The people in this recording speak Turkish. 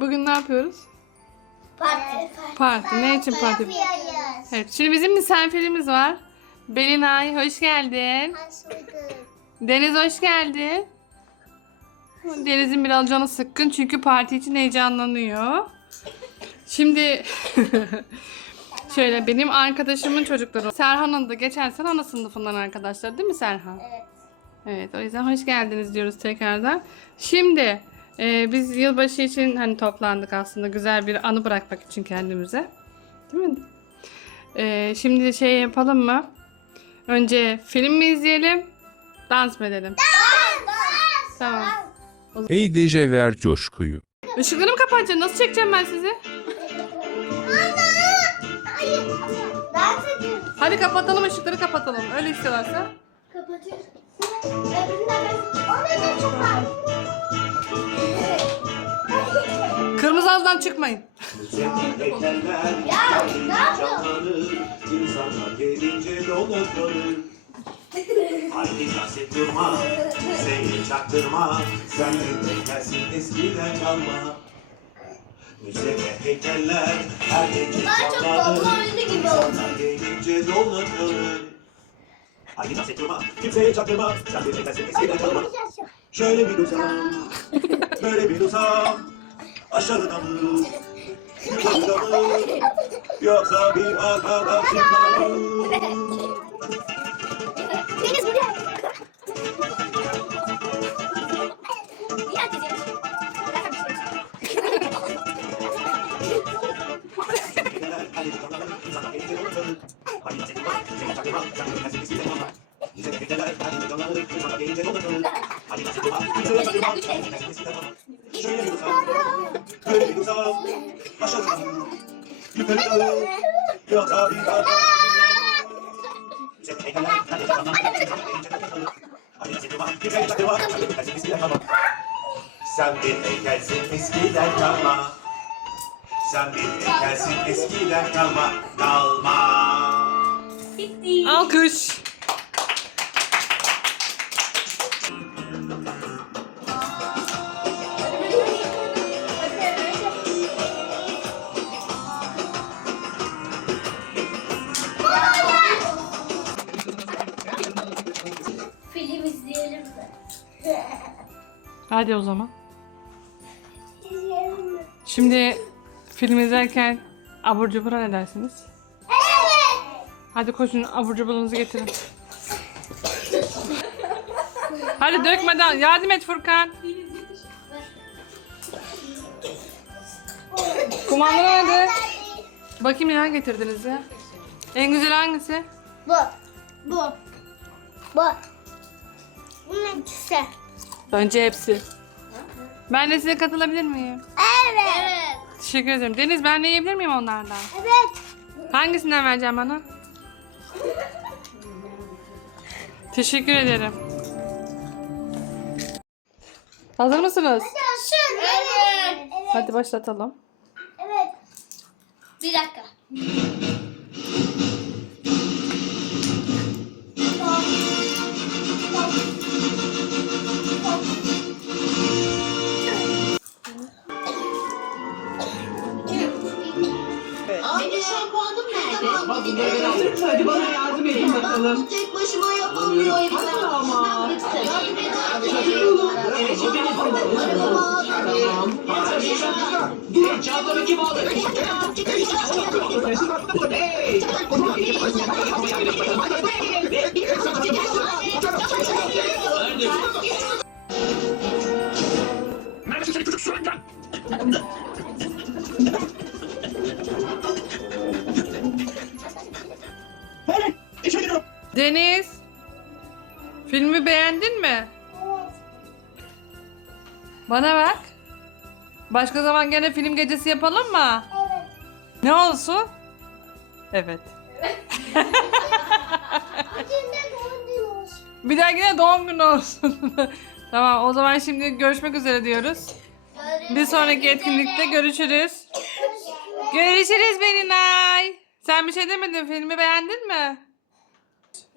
Bugün ne yapıyoruz? Parti. Parti. Ne için parti? Yapıyoruz. Evet. Şimdi bizim misafirimiz var. Belinay hoş geldin. Hoş bulduk. Deniz hoş geldin. Deniz'in biraz canı sıkkın çünkü parti için heyecanlanıyor. Şimdi şöyle benim arkadaşımın çocukları. Serhan'ın da geçen sene ana sınıfından arkadaşlar değil mi Serhan? Evet. Evet o yüzden hoş geldiniz diyoruz tekrardan. Şimdi e, biz yılbaşı için hani toplandık aslında güzel bir anı bırakmak için kendimize. Değil mi? E, şimdi şey yapalım mı? Önce film mi izleyelim? Dans mı edelim? Tamam. Ey DJ ver coşkuyu. Işıkları mı? Nasıl çekeceğim ben sizi? Dans. Hadi kapatalım ışıkları kapatalım. Öyle istiyorlarsa. Kapatıyoruz. Öbüründen ben... O çok var? Halıdan çıkmayın. Ya ne yapıyorsun? İnsanlar gelince dolanır. Haydi dans et durma, seni çaktırma. Sen de gelsin eskiden kalma. Müze ve heykeller her gece Ben çok canlanır. bomba oyunu gibi oldum. İnsanlar. Haydi durma, kimseye çaktırma. Sen de gelsin kalma. Şöyle bir uzan, böyle bir uzan. Aşağıda mı? Yukarıda mı? Yoksa bir arkadaşınla mı? Deniz. Ya gidiyoruz. Şöyle bir Sen bir heykelsin eskiden kalma. Sen bir heykelsin eskiden kalma. Kalma. Alkış. Hadi o zaman. Şimdi film izlerken abur cubura ne dersiniz? Evet. Hadi koşun abur cuburunuzu getirin. Hadi dökmeden yardım et Furkan. Kumanda nerede? Bakayım neler getirdiniz ya. En güzel hangisi? Bu. Bu. Bu. Bunun ikisi. Bence hepsi. Ben de size katılabilir miyim? Evet. Teşekkür ederim. Deniz ben de yiyebilir miyim onlardan? Evet. Hangisinden vereceğim bana? Teşekkür ederim. Hazır mısınız? Evet. Evet. Hadi başlatalım. Evet. Bir dakika. Nerede? Hadi bana yardım edin bakalım. Tek başıma yapamıyorum. Hadi ama. Yardım edin. Evet, şimdi Tamam. Dur, çantamı kim aldı? Hey! Deniz. Filmi beğendin mi? Bana bak. Başka zaman gene film gecesi yapalım mı? Evet. Ne olsun? Evet. Bugün de doğum günü olsun. Bir daha yine doğum günü olsun. tamam o zaman şimdi görüşmek üzere diyoruz. Bir sonraki etkinlikte görüşürüz. Görüşürüz Belinay. Sen bir şey demedin filmi beğendin mi?